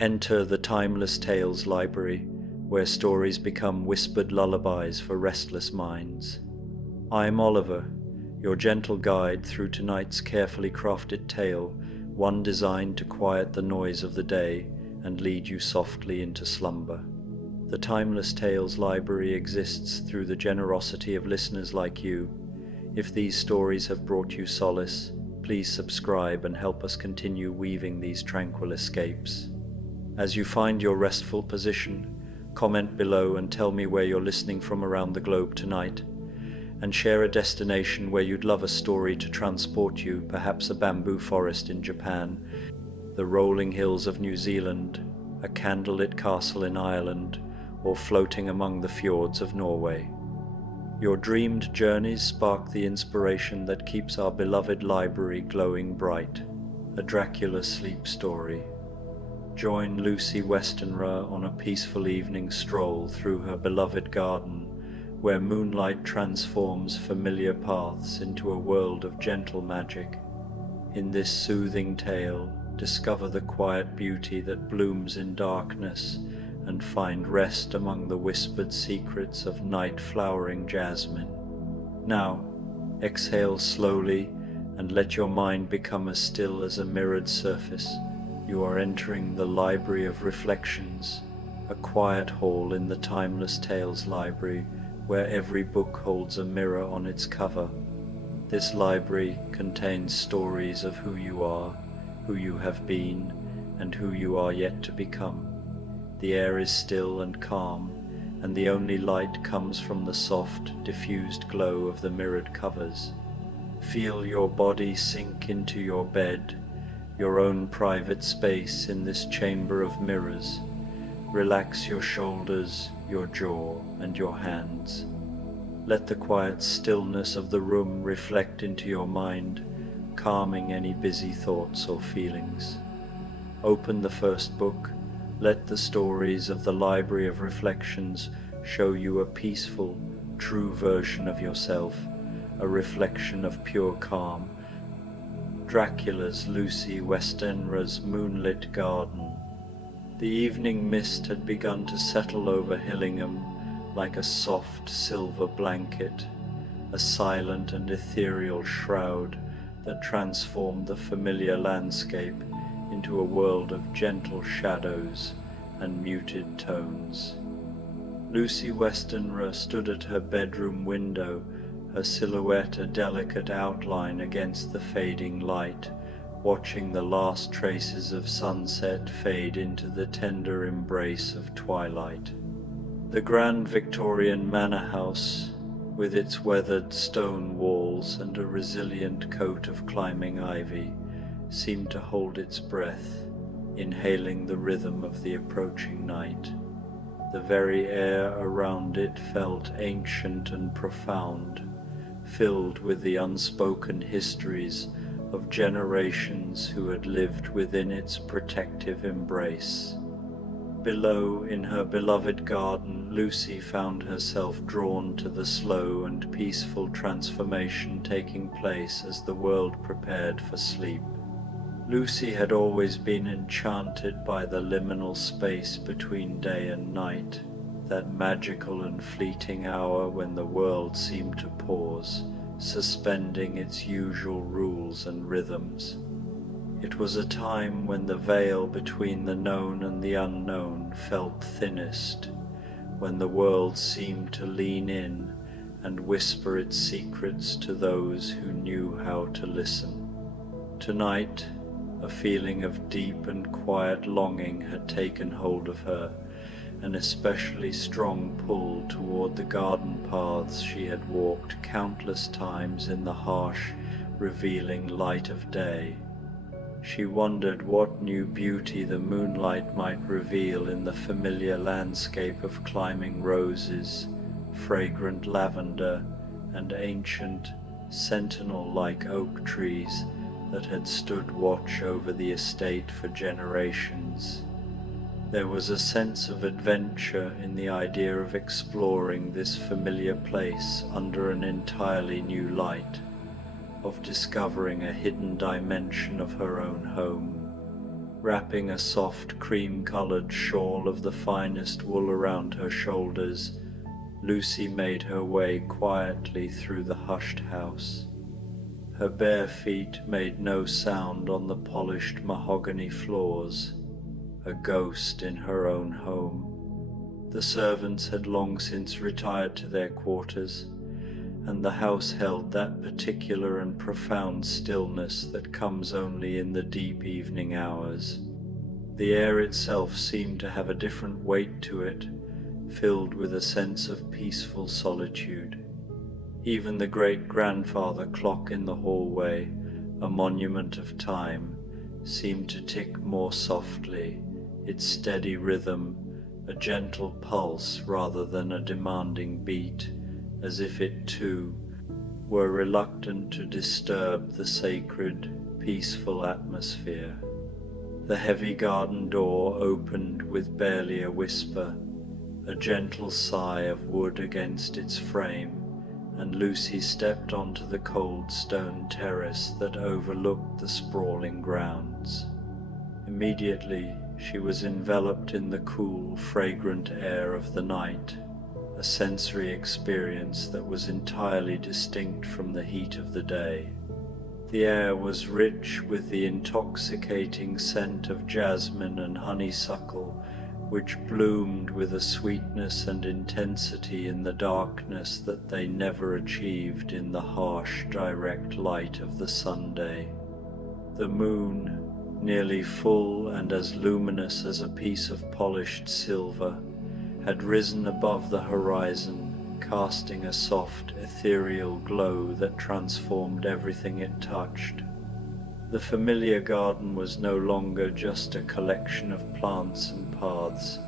Enter the Timeless Tales Library, where stories become whispered lullabies for restless minds. I'm Oliver, your gentle guide through tonight's carefully crafted tale, one designed to quiet the noise of the day and lead you softly into slumber. The Timeless Tales Library exists through the generosity of listeners like you. If these stories have brought you solace, please subscribe and help us continue weaving these tranquil escapes. As you find your restful position, comment below and tell me where you're listening from around the globe tonight, and share a destination where you'd love a story to transport you, perhaps a bamboo forest in Japan, the rolling hills of New Zealand, a candlelit castle in Ireland, or floating among the fjords of Norway. Your dreamed journeys spark the inspiration that keeps our beloved library glowing bright. A Dracula sleep story. Join Lucy Westenra on a peaceful evening stroll through her beloved garden, where moonlight transforms familiar paths into a world of gentle magic. In this soothing tale, discover the quiet beauty that blooms in darkness and find rest among the whispered secrets of night-flowering jasmine. Now, exhale slowly and let your mind become as still as a mirrored surface. You are entering the Library of Reflections, a quiet hall in the Timeless Tales Library where every book holds a mirror on its cover. This library contains stories of who you are, who you have been, and who you are yet to become. The air is still and calm, and the only light comes from the soft, diffused glow of the mirrored covers. Feel your body sink into your bed, your own private space in this chamber of mirrors. Relax your shoulders, your jaw, and your hands. Let the quiet stillness of the room reflect into your mind, calming any busy thoughts or feelings. Open the first book. Let the stories of the Library of Reflections show you a peaceful, true version of yourself, a reflection of pure calm. Dracula's Lucy Westenra's moonlit garden. The evening mist had begun to settle over Hillingham like a soft silver blanket, a silent and ethereal shroud that transformed the familiar landscape into a world of gentle shadows and muted tones. Lucy Westenra stood at her bedroom window, her silhouette a delicate outline against the fading light, watching the last traces of sunset fade into the tender embrace of twilight. The grand Victorian manor house, with its weathered stone walls and a resilient coat of climbing ivy, seemed to hold its breath, inhaling the rhythm of the approaching night. The very air around it felt ancient and profound, filled with the unspoken histories of generations who had lived within its protective embrace. Below, in her beloved garden, Lucy found herself drawn to the slow and peaceful transformation taking place as the world prepared for sleep. Lucy had always been enchanted by the liminal space between day and night, that magical and fleeting hour when the world seemed to pause, suspending its usual rules and rhythms. It was a time when the veil between the known and the unknown felt thinnest, when the world seemed to lean in and whisper its secrets to those who knew how to listen. Tonight, a feeling of deep and quiet longing had taken hold of her, an especially strong pull toward the garden paths she had walked countless times in the harsh, revealing light of day. She wondered what new beauty the moonlight might reveal in the familiar landscape of climbing roses, fragrant lavender, and ancient, sentinel-like oak trees that had stood watch over the estate for generations. There was a sense of adventure in the idea of exploring this familiar place under an entirely new light, of discovering a hidden dimension of her own home. Wrapping a soft cream-colored shawl of the finest wool around her shoulders, Lucy made her way quietly through the hushed house. Her bare feet made no sound on the polished mahogany floors, a ghost in her own home. The servants had long since retired to their quarters, and the house held that particular and profound stillness that comes only in the deep evening hours. The air itself seemed to have a different weight to it, filled with a sense of peaceful solitude. Even the great-grandfather clock in the hallway, a monument of time, seemed to tick more softly, its steady rhythm a gentle pulse rather than a demanding beat, as if it too were reluctant to disturb the sacred, peaceful atmosphere. The heavy garden door opened with barely a whisper, a gentle sigh of wood against its frame, and Lucy stepped onto the cold stone terrace that overlooked the sprawling grounds. Immediately she was enveloped in the cool, fragrant air of the night, a sensory experience that was entirely distinct from the heat of the day. The air was rich with the intoxicating scent of jasmine and honeysuckle, which bloomed with a sweetness and intensity in the darkness that they never achieved in the harsh, direct light of the Sunday. The moon, nearly full and as luminous as a piece of polished silver, had risen above the horizon, casting a soft, ethereal glow that transformed everything it touched. The familiar garden was no longer just a collection of plants and paths.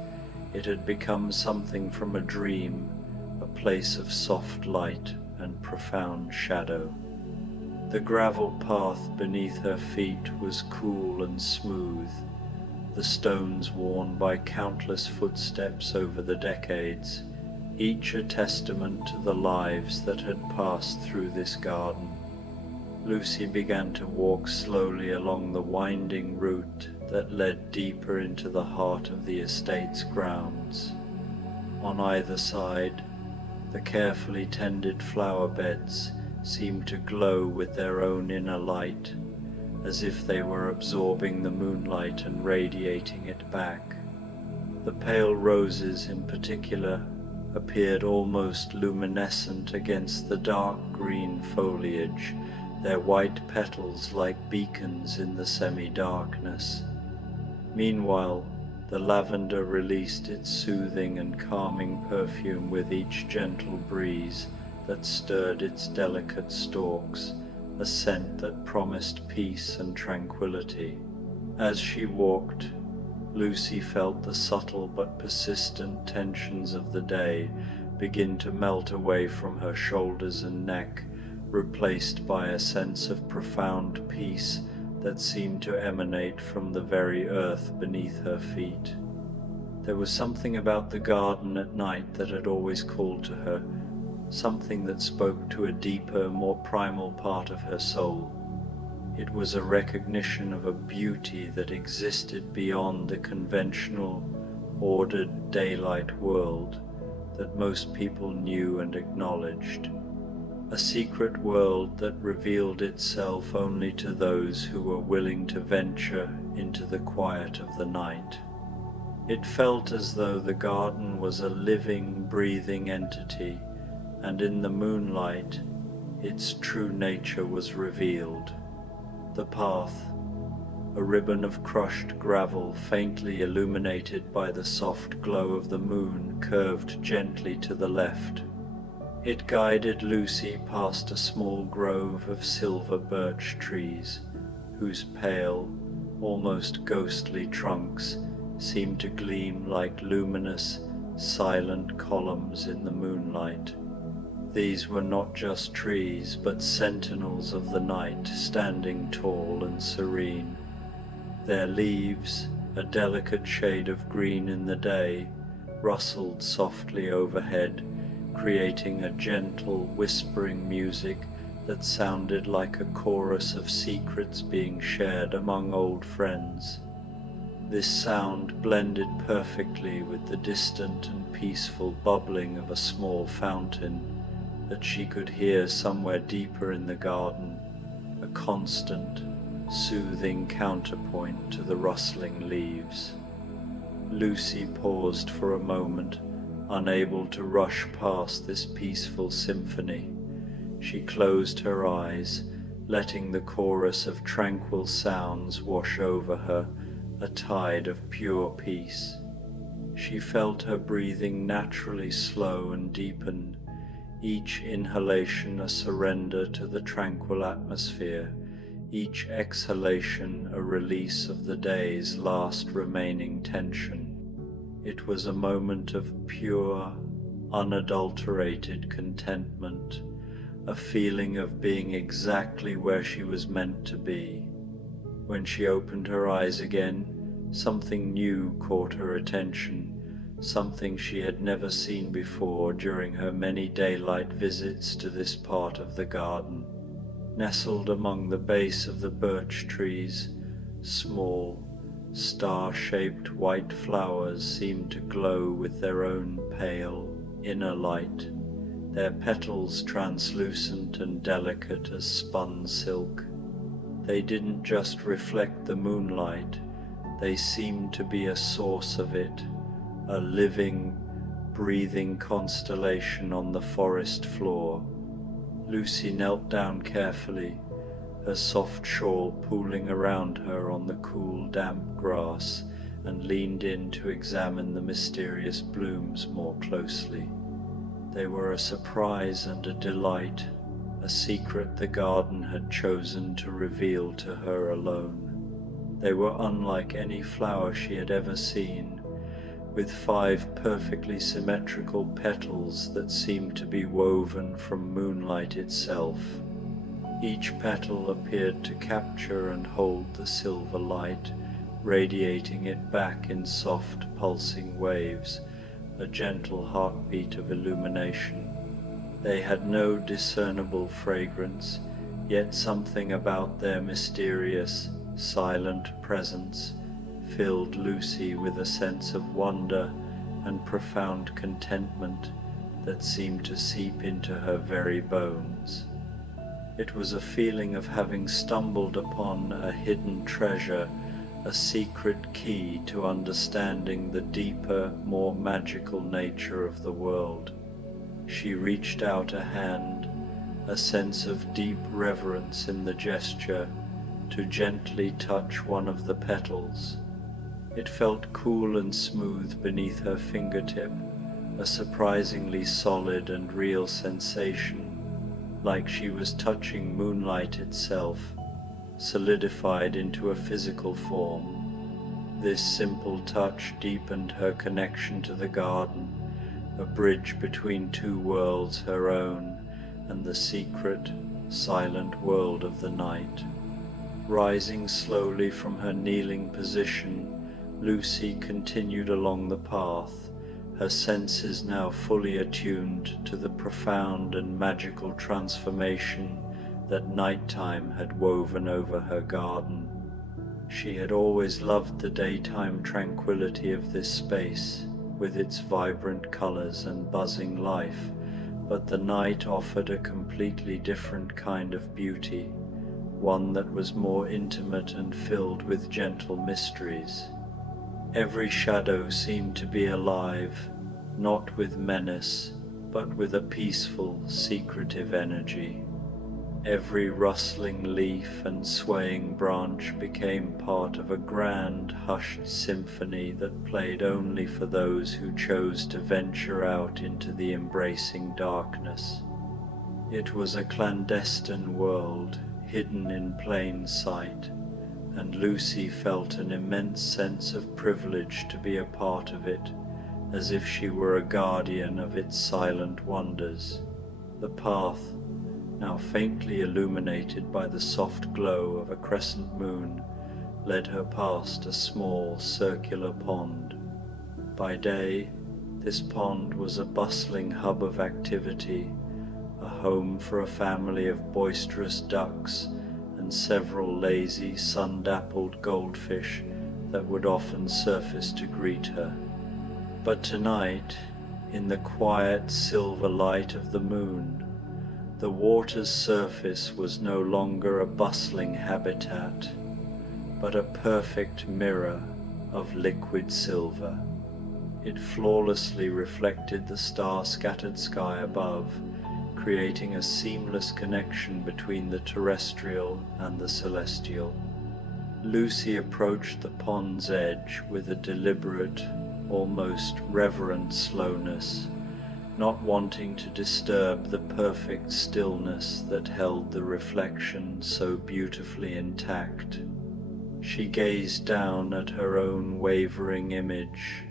It had become something from a dream, a place of soft light and profound shadow. The gravel path beneath her feet was cool and smooth, the stones worn by countless footsteps over the decades, each a testament to the lives that had passed through this garden. Lucy began to walk slowly along the winding route that led deeper into the heart of the estate's grounds. On either side, the carefully tended flower beds seemed to glow with their own inner light, as if they were absorbing the moonlight and radiating it back. The pale roses in particular appeared almost luminescent against the dark green foliage, their white petals like beacons in the semi-darkness. Meanwhile, the lavender released its soothing and calming perfume with each gentle breeze that stirred its delicate stalks, a scent that promised peace and tranquility. As she walked, Lucy felt the subtle but persistent tensions of the day begin to melt away from her shoulders and neck, replaced by a sense of profound peace that seemed to emanate from the very earth beneath her feet. There was something about the garden at night that had always called to her, something that spoke to a deeper, more primal part of her soul. It was a recognition of a beauty that existed beyond the conventional, ordered daylight world that most people knew and acknowledged. A secret world that revealed itself only to those who were willing to venture into the quiet of the night. It felt as though the garden was a living, breathing entity, and in the moonlight, its true nature was revealed. The path, a ribbon of crushed gravel faintly illuminated by the soft glow of the moon, curved gently to the left. It guided Lucy past a small grove of silver birch trees, whose pale, almost ghostly trunks seemed to gleam like luminous, silent columns in the moonlight. These were not just trees, but sentinels of the night, standing tall and serene. Their leaves, a delicate shade of green in the day, rustled softly overhead, creating a gentle, whispering music that sounded like a chorus of secrets being shared among old friends. This sound blended perfectly with the distant and peaceful bubbling of a small fountain that she could hear somewhere deeper in the garden, a constant, soothing counterpoint to the rustling leaves. Lucy paused for a moment, unable to rush past this peaceful symphony. She closed her eyes, letting the chorus of tranquil sounds wash over her, a tide of pure peace. She felt her breathing naturally slow and deepen, each inhalation a surrender to the tranquil atmosphere, each exhalation a release of the day's last remaining tension. It was a moment of pure, unadulterated contentment, a feeling of being exactly where she was meant to be. When she opened her eyes again, something new caught her attention, something she had never seen before during her many daylight visits to this part of the garden. Nestled among the base of the birch trees, small, star-shaped white flowers seemed to glow with their own pale, inner light, their petals translucent and delicate as spun silk. They didn't just reflect the moonlight, they seemed to be a source of it, a living, breathing constellation on the forest floor. Lucy knelt down carefully, her soft shawl pooling around her on the cool, damp grass, and leaned in to examine the mysterious blooms more closely. They were a surprise and a delight, a secret the garden had chosen to reveal to her alone. They were unlike any flower she had ever seen, with 5 perfectly symmetrical petals that seemed to be woven from moonlight itself. Each petal appeared to capture and hold the silver light, radiating it back in soft, pulsing waves, a gentle heartbeat of illumination. They had no discernible fragrance, yet something about their mysterious, silent presence filled Lucy with a sense of wonder and profound contentment that seemed to seep into her very bones. It was a feeling of having stumbled upon a hidden treasure, a secret key to understanding the deeper, more magical nature of the world. She reached out a hand, a sense of deep reverence in the gesture, to gently touch one of the petals. It felt cool and smooth beneath her fingertip, a surprisingly solid and real sensation, like she was touching moonlight itself, solidified into a physical form. This simple touch deepened her connection to the garden, a bridge between 2 worlds, her own and the secret, silent world of the night. Rising slowly from her kneeling position, Lucy continued along the path, her senses now fully attuned to the profound and magical transformation that nighttime had woven over her garden. She had always loved the daytime tranquility of this space, with its vibrant colors and buzzing life, but the night offered a completely different kind of beauty, one that was more intimate and filled with gentle mysteries. Every shadow seemed to be alive, not with menace, but with a peaceful, secretive energy. Every rustling leaf and swaying branch became part of a grand, hushed symphony that played only for those who chose to venture out into the embracing darkness. It was a clandestine world, hidden in plain sight, and Lucy felt an immense sense of privilege to be a part of it, as if she were a guardian of its silent wonders. The path, now faintly illuminated by the soft glow of a crescent moon, led her past a small circular pond. By day, this pond was a bustling hub of activity, a home for a family of boisterous ducks and several lazy, sun-dappled goldfish that would often surface to greet her. But tonight, in the quiet silver light of the moon, the water's surface was no longer a bustling habitat, but a perfect mirror of liquid silver. It flawlessly reflected the star-scattered sky above, creating a seamless connection between the terrestrial and the celestial. Lucy approached the pond's edge with a deliberate, almost reverent slowness, not wanting to disturb the perfect stillness that held the reflection so beautifully intact. She gazed down at her own wavering image,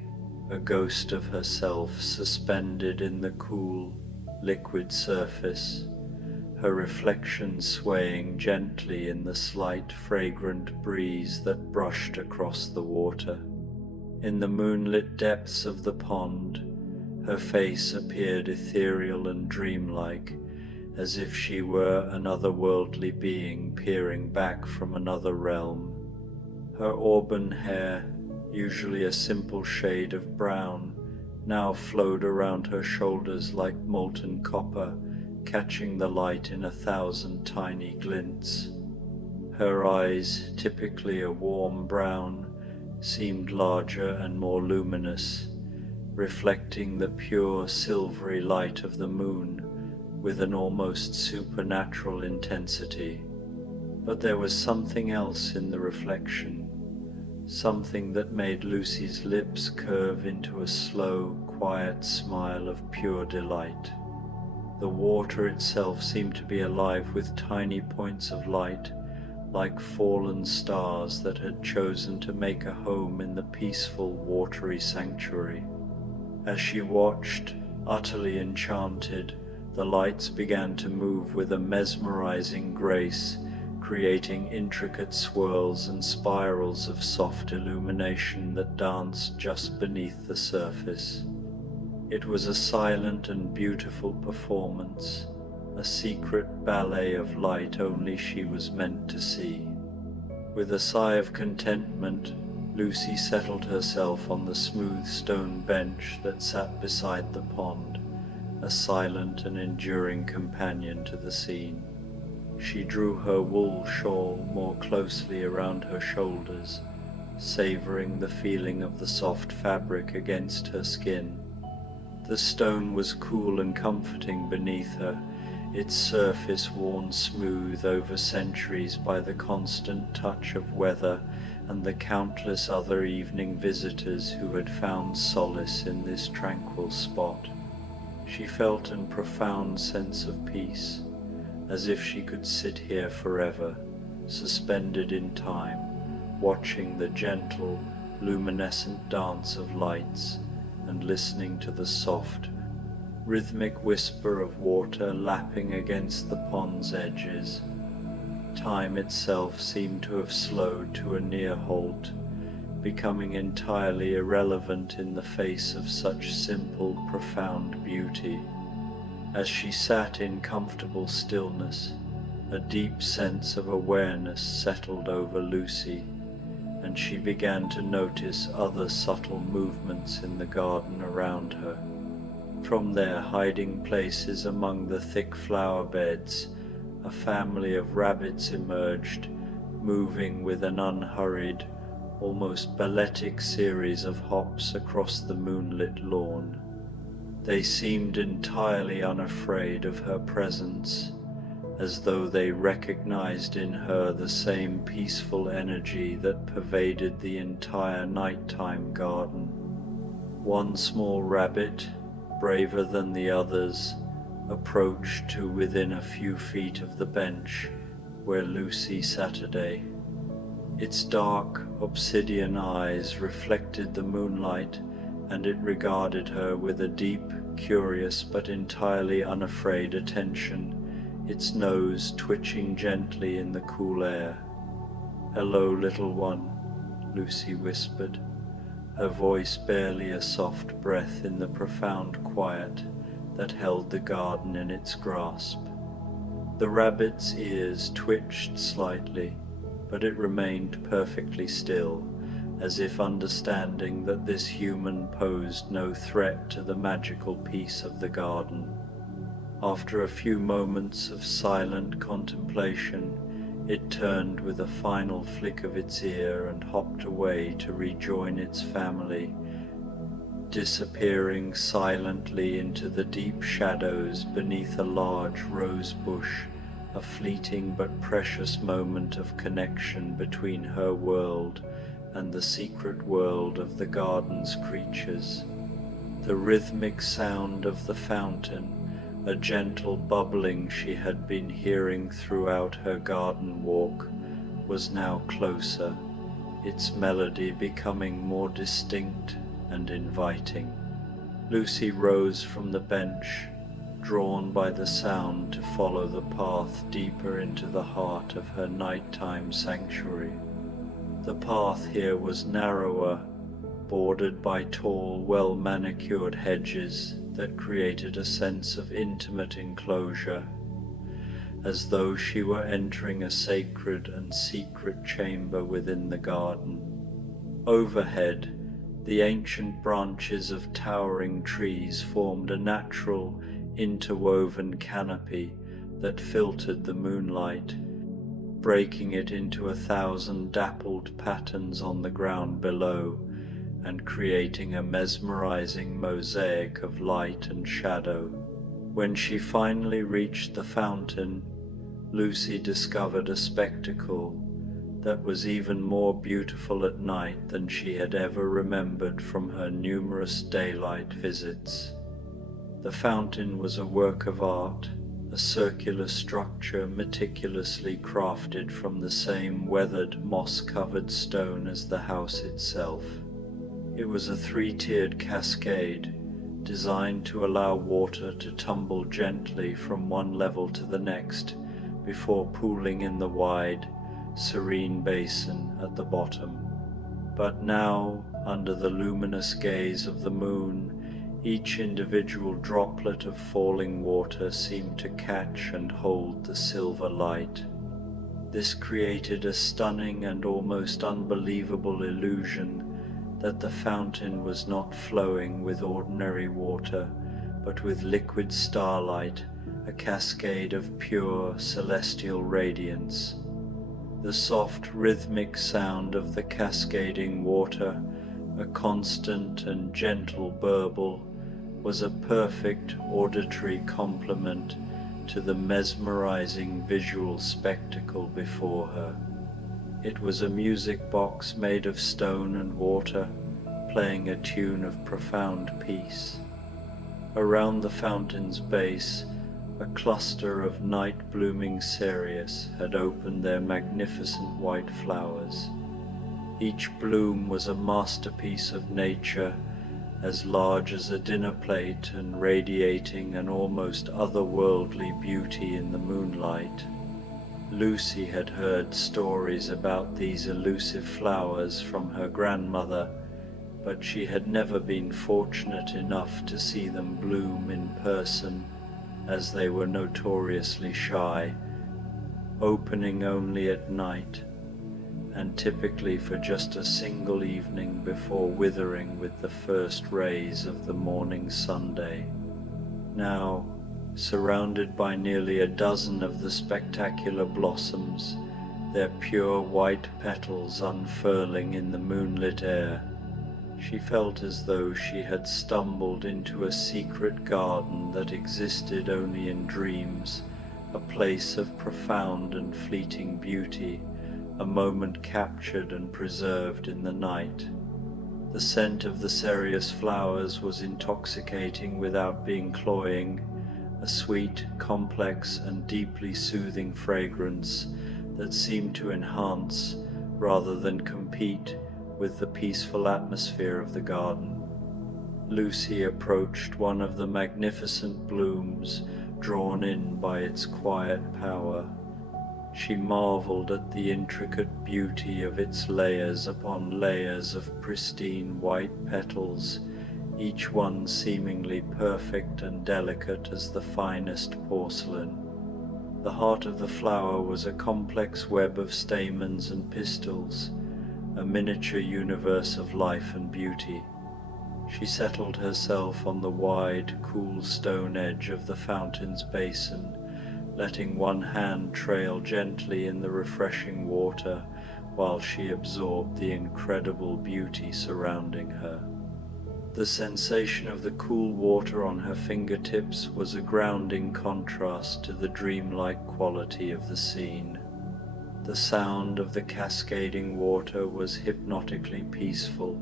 a ghost of herself suspended in the cool, liquid surface, her reflection swaying gently in the slight fragrant breeze that brushed across the water. In the moonlit depths of the pond, her face appeared ethereal and dreamlike, as if she were an otherworldly being peering back from another realm. Her auburn hair, usually a simple shade of brown, now flowed around her shoulders like molten copper, catching the light in 1,000 tiny glints. Her eyes, typically a warm brown, seemed larger and more luminous, reflecting the pure silvery light of the moon with an almost supernatural intensity. But there was something else in the reflection, something that made Lucy's lips curve into a slow, quiet smile of pure delight. The water itself seemed to be alive with tiny points of light, like fallen stars that had chosen to make a home in the peaceful, watery sanctuary. As she watched, utterly enchanted, the lights began to move with a mesmerizing grace, creating intricate swirls and spirals of soft illumination that danced just beneath the surface. It was a silent and beautiful performance, a secret ballet of light only she was meant to see. With a sigh of contentment, Lucy settled herself on the smooth stone bench that sat beside the pond, a silent and enduring companion to the scene. She drew her wool shawl more closely around her shoulders, savoring the feeling of the soft fabric against her skin. The stone was cool and comforting beneath her, its surface worn smooth over centuries by the constant touch of weather and the countless other evening visitors who had found solace in this tranquil spot. She felt a profound sense of peace, as if she could sit here forever, suspended in time, watching the gentle, luminescent dance of lights and listening to the soft, rhythmic whisper of water lapping against the pond's edges. Time itself seemed to have slowed to a near halt, becoming entirely irrelevant in the face of such simple, profound beauty. As she sat in comfortable stillness, a deep sense of awareness settled over Lucy, and she began to notice other subtle movements in the garden around her. From their hiding places among the thick flower beds, a family of rabbits emerged, moving with an unhurried, almost balletic series of hops across the moonlit lawn. They seemed entirely unafraid of her presence, as though they recognized in her the same peaceful energy that pervaded the entire nighttime garden. One small rabbit, braver than the others, approached to within a few feet of the bench where Lucy sat today. Its dark, obsidian eyes reflected the moonlight, and it regarded her with a deep, curious but entirely unafraid attention, its nose twitching gently in the cool air. "Hello, little one," Lucy whispered, her voice barely a soft breath in the profound quiet that held the garden in its grasp. The rabbit's ears twitched slightly, but it remained perfectly still, as if understanding that this human posed no threat to the magical peace of the garden. After a few moments of silent contemplation, it turned with a final flick of its ear and hopped away to rejoin its family, disappearing silently into the deep shadows beneath a large rose bush, a fleeting but precious moment of connection between her world and the secret world of the garden's creatures. The rhythmic sound of the fountain, a gentle bubbling she had been hearing throughout her garden walk, was now closer, its melody becoming more distinct and inviting. Lucy rose from the bench, drawn by the sound to follow the path deeper into the heart of her nighttime sanctuary. The path here was narrower, bordered by tall, well-manicured hedges that created a sense of intimate enclosure, as though she were entering a sacred and secret chamber within the garden. Overhead, the ancient branches of towering trees formed a natural, interwoven canopy that filtered the moonlight, breaking it into 1,000 dappled patterns on the ground below and creating a mesmerizing mosaic of light and shadow. When she finally reached the fountain, Lucy discovered a spectacle that was even more beautiful at night than she had ever remembered from her numerous daylight visits. The fountain was a work of art, a circular structure meticulously crafted from the same weathered, moss-covered stone as the house itself. It was a 3-tiered cascade, designed to allow water to tumble gently from one level to the next before pooling in the wide, serene basin at the bottom. But now, under the luminous gaze of the moon, each individual droplet of falling water seemed to catch and hold the silver light. This created a stunning and almost unbelievable illusion that the fountain was not flowing with ordinary water, but with liquid starlight, a cascade of pure celestial radiance. The soft rhythmic sound of the cascading water, a constant and gentle burble, was a perfect auditory complement to the mesmerizing visual spectacle before her. It was a music box made of stone and water, playing a tune of profound peace. Around the fountain's base, a cluster of night-blooming cereus had opened their magnificent white flowers. Each bloom was a masterpiece of nature, as large as a dinner plate and radiating an almost otherworldly beauty in the moonlight. Lucy had heard stories about these elusive flowers from her grandmother, but she had never been fortunate enough to see them bloom in person, as they were notoriously shy, opening only at night, and typically for just a single evening before withering with the first rays of the morning sunday. Now, surrounded by nearly a dozen of the spectacular blossoms, their pure white petals unfurling in the moonlit air, she felt as though she had stumbled into a secret garden that existed only in dreams, a place of profound and fleeting beauty, a moment captured and preserved in the night. The scent of the cereus flowers was intoxicating without being cloying, a sweet, complex, and deeply soothing fragrance that seemed to enhance rather than compete with the peaceful atmosphere of the garden. Lucy approached one of the magnificent blooms, drawn in by its quiet power. She marveled at the intricate beauty of its layers upon layers of pristine white petals, each one seemingly perfect and delicate as the finest porcelain. The heart of the flower was a complex web of stamens and pistils, a miniature universe of life and beauty. She settled herself on the wide, cool stone edge of the fountain's basin, letting one hand trail gently in the refreshing water while she absorbed the incredible beauty surrounding her. The sensation of the cool water on her fingertips was a grounding contrast to the dreamlike quality of the scene. The sound of the cascading water was hypnotically peaceful,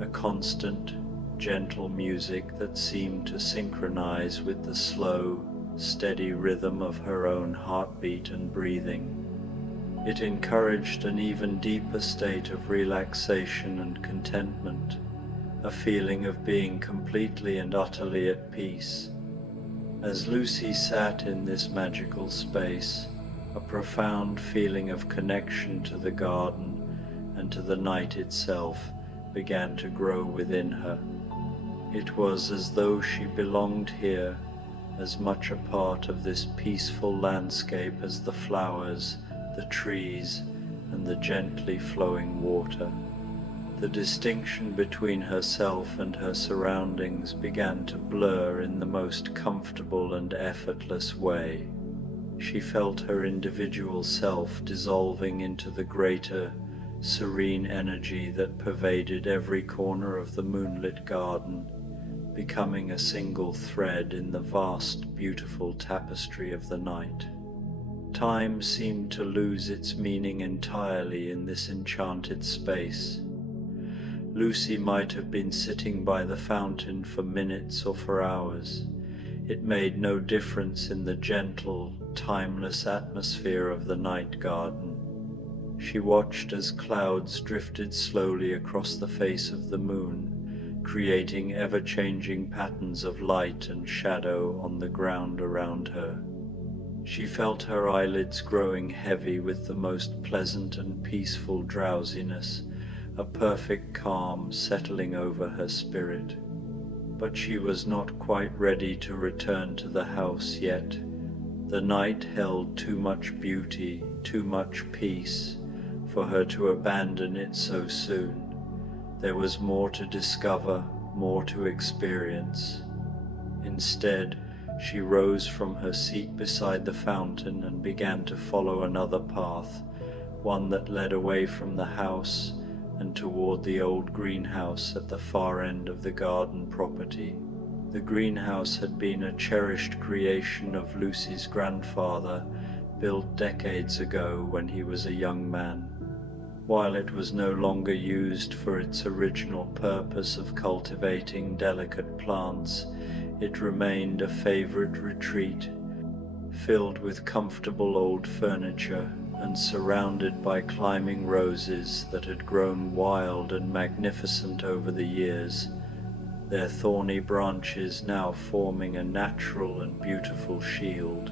a constant, gentle music that seemed to synchronize with the slow, steady rhythm of her own heartbeat and breathing. It encouraged an even deeper state of relaxation and contentment, a feeling of being completely and utterly at peace. As Lucy sat in this magical space, a profound feeling of connection to the garden and to the night itself began to grow within her. It was as though she belonged here, as much a part of this peaceful landscape as the flowers, the trees, and the gently flowing water. The distinction between herself and her surroundings began to blur in the most comfortable and effortless way. She felt her individual self dissolving into the greater, serene energy that pervaded every corner of the moonlit garden, becoming a single thread in the vast, beautiful tapestry of the night. Time seemed to lose its meaning entirely in this enchanted space. Lucy might have been sitting by the fountain for minutes or for hours. It made no difference in the gentle, timeless atmosphere of the night garden. She watched as clouds drifted slowly across the face of the moon, creating ever-changing patterns of light and shadow on the ground around her. She felt her eyelids growing heavy with the most pleasant and peaceful drowsiness, a perfect calm settling over her spirit. But she was not quite ready to return to the house yet. The night held too much beauty, too much peace, for her to abandon it so soon. There was more to discover, more to experience. Instead, she rose from her seat beside the fountain and began to follow another path, one that led away from the house and toward the old greenhouse at the far end of the garden property. The greenhouse had been a cherished creation of Lucy's grandfather, built decades ago when he was a young man. While it was no longer used for its original purpose of cultivating delicate plants, it remained a favorite retreat, filled with comfortable old furniture and surrounded by climbing roses that had grown wild and magnificent over the years, their thorny branches now forming a natural and beautiful shield.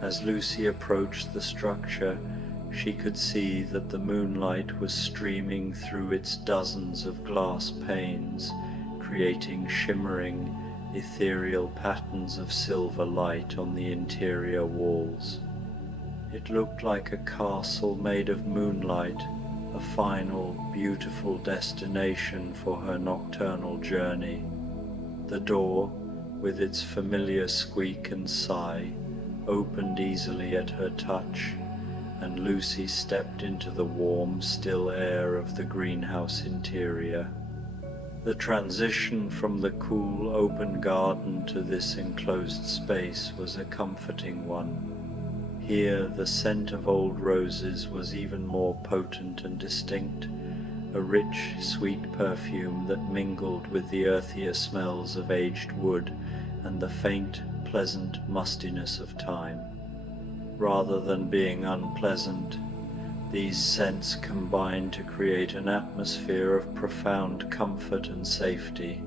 As Lucy approached the structure, she could see that the moonlight was streaming through its dozens of glass panes, creating shimmering, ethereal patterns of silver light on the interior walls. It looked like a castle made of moonlight, a final, beautiful destination for her nocturnal journey. The door, with its familiar squeak and sigh, opened easily at her touch, and Lucy stepped into the warm, still air of the greenhouse interior. The transition from the cool, open garden to this enclosed space was a comforting one. Here the scent of old roses was even more potent and distinct, a rich, sweet perfume that mingled with the earthier smells of aged wood and the faint, pleasant mustiness of time. Rather than being unpleasant, these scents combined to create an atmosphere of profound comfort and safety,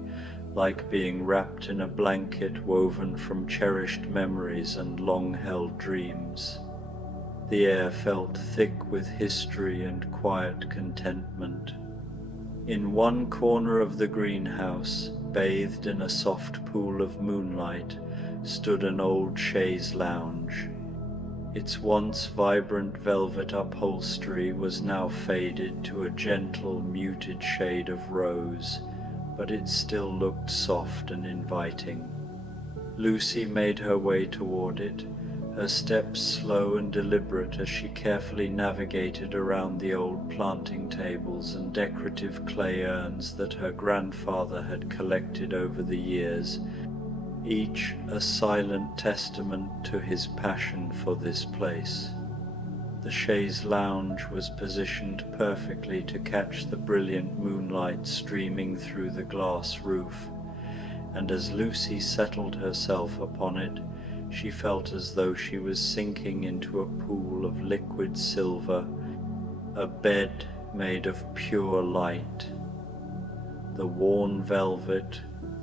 like being wrapped in a blanket woven from cherished memories and long-held dreams. The air felt thick with history and quiet contentment. In one corner of the greenhouse, bathed in a soft pool of moonlight, stood an old chaise lounge. Its once vibrant velvet upholstery was now faded to a gentle, muted shade of rose, but it still looked soft and inviting. Lucy made her way toward it, her steps slow and deliberate as she carefully navigated around the old planting tables and decorative clay urns that her grandfather had collected over the years, each a silent testament to his passion for this place. The chaise lounge was positioned perfectly to catch the brilliant moonlight streaming through the glass roof, and as Lucy settled herself upon it, she felt as though she was sinking into a pool of liquid silver, a bed made of pure light. The worn velvet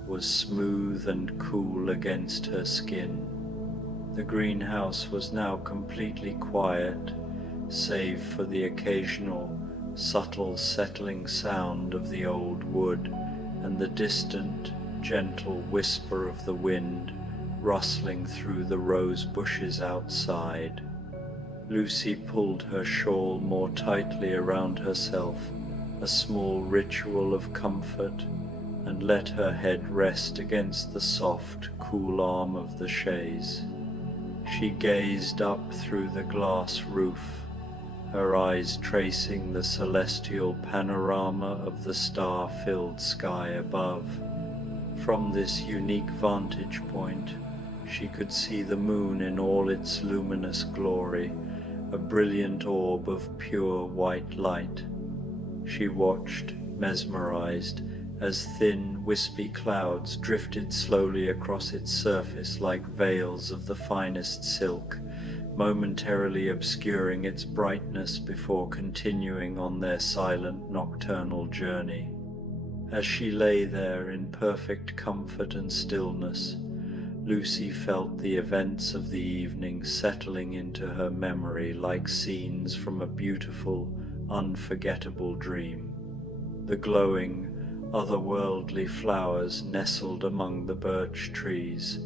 was smooth and cool against her skin. The greenhouse was now completely quiet, save for the occasional, subtle settling sound of the old wood and the distant, gentle whisper of the wind rustling through the rose bushes outside. Lucy pulled her shawl more tightly around herself, a small ritual of comfort, and let her head rest against the soft, cool arm of the chaise. She gazed up through the glass roof, her eyes tracing the celestial panorama of the star-filled sky above. From this unique vantage point, she could see the moon in all its luminous glory, a brilliant orb of pure white light. She watched, mesmerized, as thin, wispy clouds drifted slowly across its surface like veils of the finest silk, momentarily obscuring its brightness before continuing on their silent nocturnal journey. As she lay there in perfect comfort and stillness, Lucy felt the events of the evening settling into her memory like scenes from a beautiful, unforgettable dream. The glowing, otherworldly flowers nestled among the birch trees,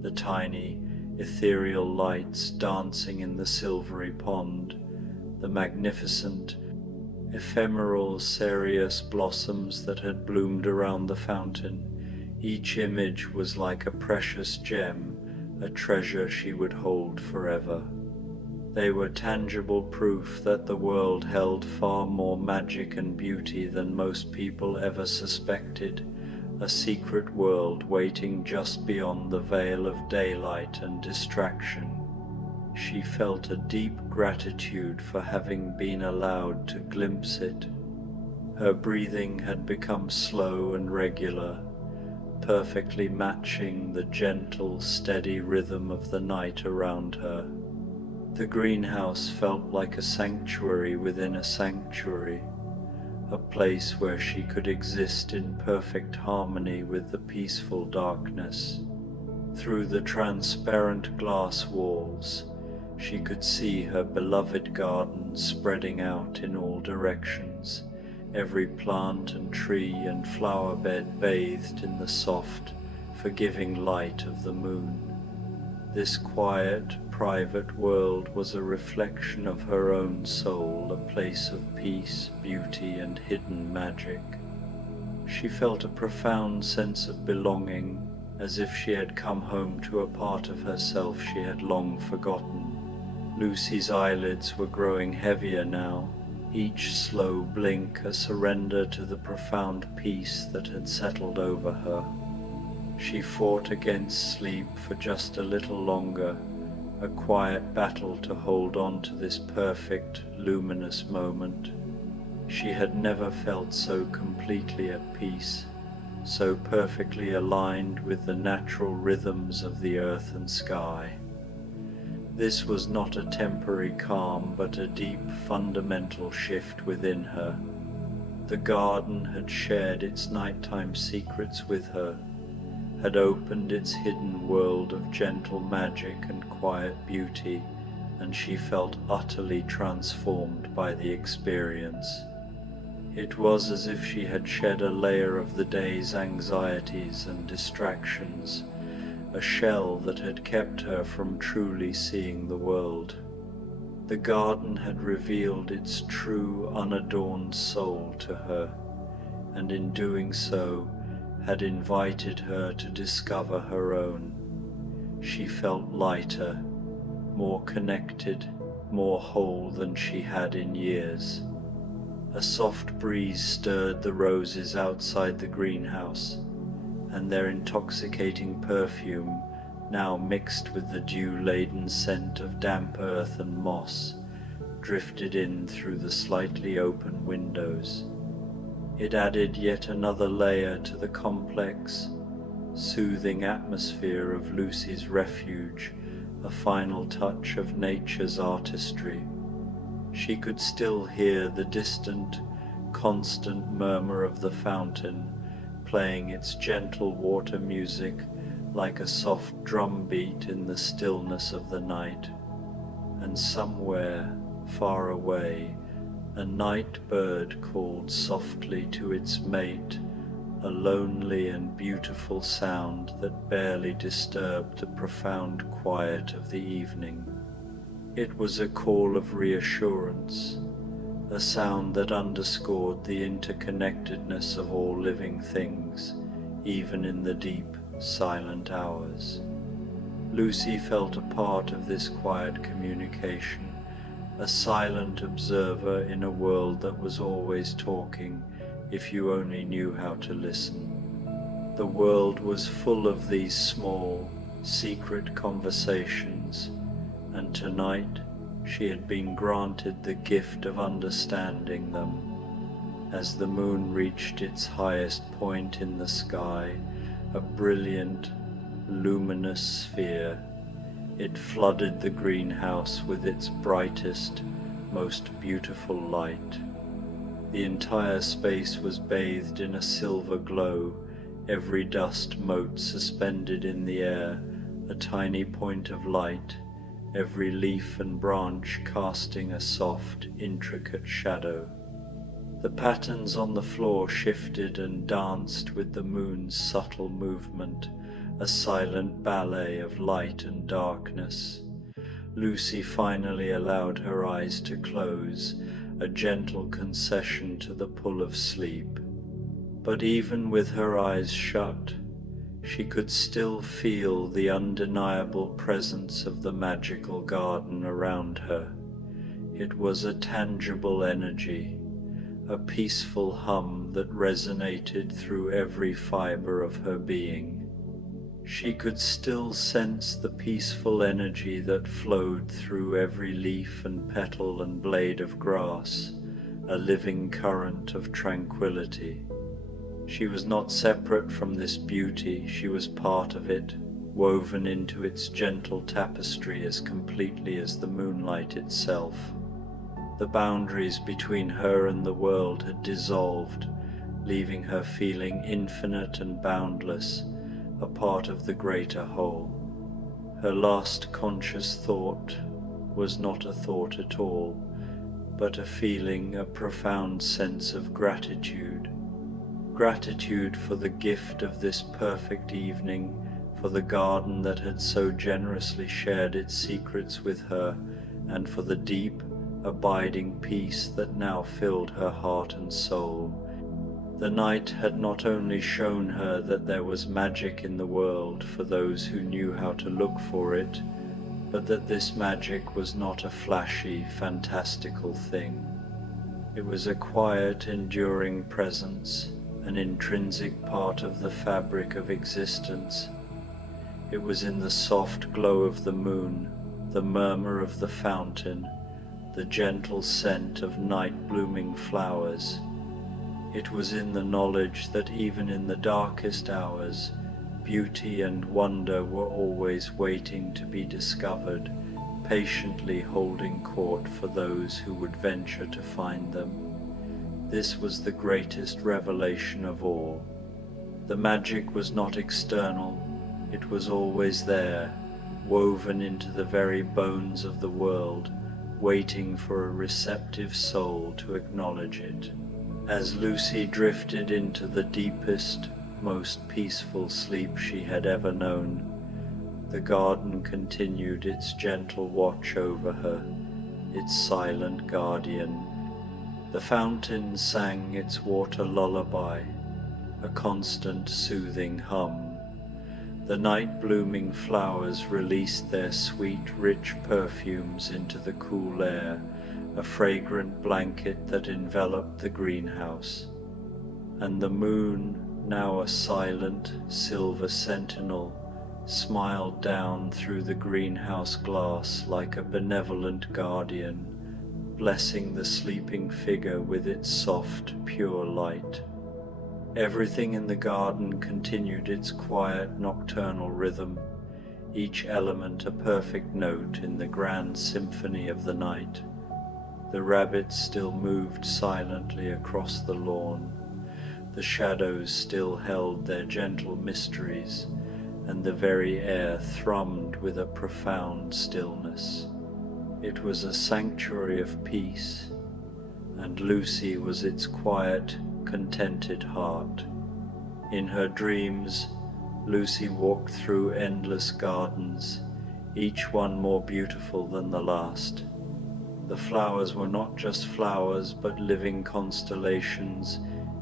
the tiny, ethereal lights dancing in the silvery pond, the magnificent, ephemeral cereus blossoms that had bloomed around the fountain. Each image was like a precious gem, a treasure she would hold forever. They were tangible proof that the world held far more magic and beauty than most people ever suspected, a secret world waiting just beyond the veil of daylight and distraction. She felt a deep gratitude for having been allowed to glimpse it. Her breathing had become slow and regular, perfectly matching the gentle, steady rhythm of the night around her. The greenhouse felt like a sanctuary within a sanctuary, a place where she could exist in perfect harmony with the peaceful darkness. Through the transparent glass walls, she could see her beloved garden spreading out in all directions, every plant and tree and flower bed bathed in the soft, forgiving light of the moon. This quiet, private world was a reflection of her own soul, a place of peace, beauty, and hidden magic. She felt a profound sense of belonging, as if she had come home to a part of herself she had long forgotten. Lucy's eyelids were growing heavier now, each slow blink a surrender to the profound peace that had settled over her. She fought against sleep for just a little longer, a quiet battle to hold on to this perfect, luminous moment. She had never felt so completely at peace, so perfectly aligned with the natural rhythms of the earth and sky. This was not a temporary calm, but a deep, fundamental shift within her. The garden had shared its nighttime secrets with her, had opened its hidden world of gentle magic and quiet beauty, and she felt utterly transformed by the experience. It was as if she had shed a layer of the day's anxieties and distractions, a shell that had kept her from truly seeing the world. The garden had revealed its true, unadorned soul to her, and in doing so had invited her to discover her own. She felt lighter, more connected, more whole than she had in years. A soft breeze stirred the roses outside the greenhouse, and their intoxicating perfume, now mixed with the dew-laden scent of damp earth and moss, drifted in through the slightly open windows. It added yet another layer to the complex, soothing atmosphere of Lucy's refuge, a final touch of nature's artistry. She could still hear the distant, constant murmur of the fountain, playing its gentle water music like a soft drum beat in the stillness of the night. And somewhere, far away, a night bird called softly to its mate, a lonely and beautiful sound that barely disturbed the profound quiet of the evening. It was a call of reassurance, a sound that underscored the interconnectedness of all living things, even in the deep, silent hours. Lucy felt a part of this quiet communication, a silent observer in a world that was always talking, if you only knew how to listen. The world was full of these small, secret conversations, and tonight she had been granted the gift of understanding them. As the moon reached its highest point in the sky, a brilliant, luminous sphere, it flooded the greenhouse with its brightest, most beautiful light. The entire space was bathed in a silver glow, every dust mote suspended in the air, a tiny point of light, every leaf and branch casting a soft, intricate shadow. The patterns on the floor shifted and danced with the moon's subtle movement, a silent ballet of light and darkness. Lucy finally allowed her eyes to close, a gentle concession to the pull of sleep. But even with her eyes shut, she could still feel the undeniable presence of the magical garden around her. It was a tangible energy, a peaceful hum that resonated through every fiber of her being. She could still sense the peaceful energy that flowed through every leaf and petal and blade of grass, a living current of tranquility. She was not separate from this beauty, she was part of it, woven into its gentle tapestry as completely as the moonlight itself. The boundaries between her and the world had dissolved, leaving her feeling infinite and boundless, a part of the greater whole. Her last conscious thought was not a thought at all, but a feeling, a profound sense of gratitude. Gratitude for the gift of this perfect evening, for the garden that had so generously shared its secrets with her, and for the deep, abiding peace that now filled her heart and soul. The night had not only shown her that there was magic in the world for those who knew how to look for it, but that this magic was not a flashy, fantastical thing. It was a quiet, enduring presence, an intrinsic part of the fabric of existence. It was in the soft glow of the moon, the murmur of the fountain, the gentle scent of night-blooming flowers. It was in the knowledge that even in the darkest hours, beauty and wonder were always waiting to be discovered, patiently holding court for those who would venture to find them. This was the greatest revelation of all. The magic was not external, it was always there, woven into the very bones of the world, waiting for a receptive soul to acknowledge it. As Lucy drifted into the deepest, most peaceful sleep she had ever known, The garden continued its gentle watch over her, its silent guardian. The fountain sang its water lullaby, a constant soothing hum. The night-blooming flowers released their sweet, rich perfumes into the cool air, a fragrant blanket that enveloped the greenhouse. And the moon, now a silent, silver sentinel, smiled down through the greenhouse glass like a benevolent guardian, blessing the sleeping figure with its soft, pure light. Everything in the garden continued its quiet nocturnal rhythm, each element a perfect note in the grand symphony of the night. The rabbits still moved silently across the lawn. The shadows still held their gentle mysteries, and the very air thrummed with a profound stillness. It was a sanctuary of peace, and Lucy was its quiet, contented heart. In her dreams, Lucy walked through endless gardens, each one more beautiful than the last. The flowers were not just flowers, but living constellations,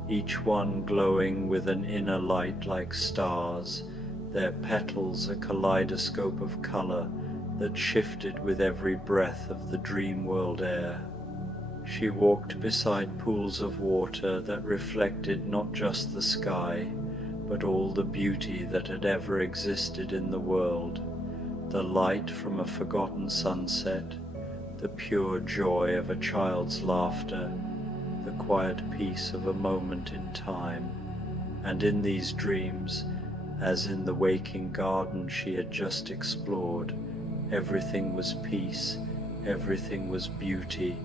each one glowing with an inner light like stars, their petals a kaleidoscope of color that shifted with every breath of the dream world air. She walked beside pools of water that reflected not just the sky, but all the beauty that had ever existed in the world, the light from a forgotten sunset, the pure joy of a child's laughter, the quiet peace of a moment in time. And in these dreams, as in the waking garden she had just explored, everything was peace, everything was beauty,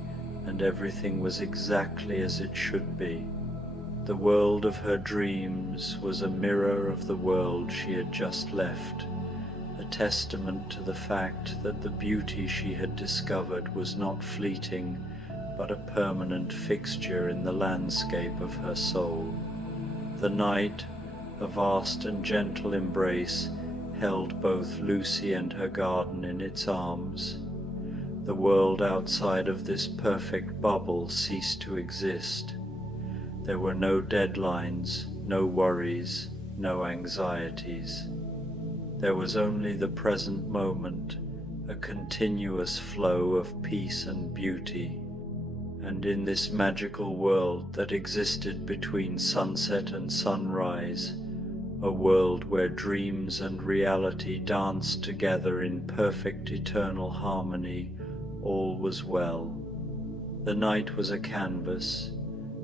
and everything was exactly as it should be. The world of her dreams was a mirror of the world she had just left, a testament to the fact that the beauty she had discovered was not fleeting, but a permanent fixture in the landscape of her soul. The night, a vast and gentle embrace, held both Lucy and her garden in its arms. The world outside of this perfect bubble ceased to exist. There were no deadlines, no worries, no anxieties. There was only the present moment, a continuous flow of peace and beauty. And in this magical world that existed between sunset and sunrise, a world where dreams and reality danced together in perfect eternal harmony, all was well. The night was a canvas,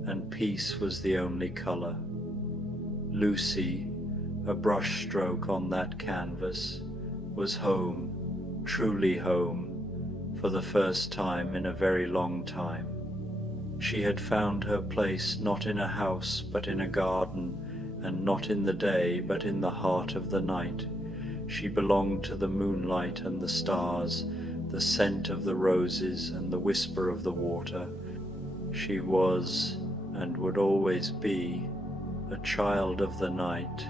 and peace was the only color. Lucy, a brushstroke on that canvas, was home, truly home, for the first time in a very long time. She had found her place not in a house but in a garden, and not in the day but in the heart of the night. She belonged to the moonlight and the stars, the scent of the roses and the whisper of the water. She was, and would always be, a child of the night.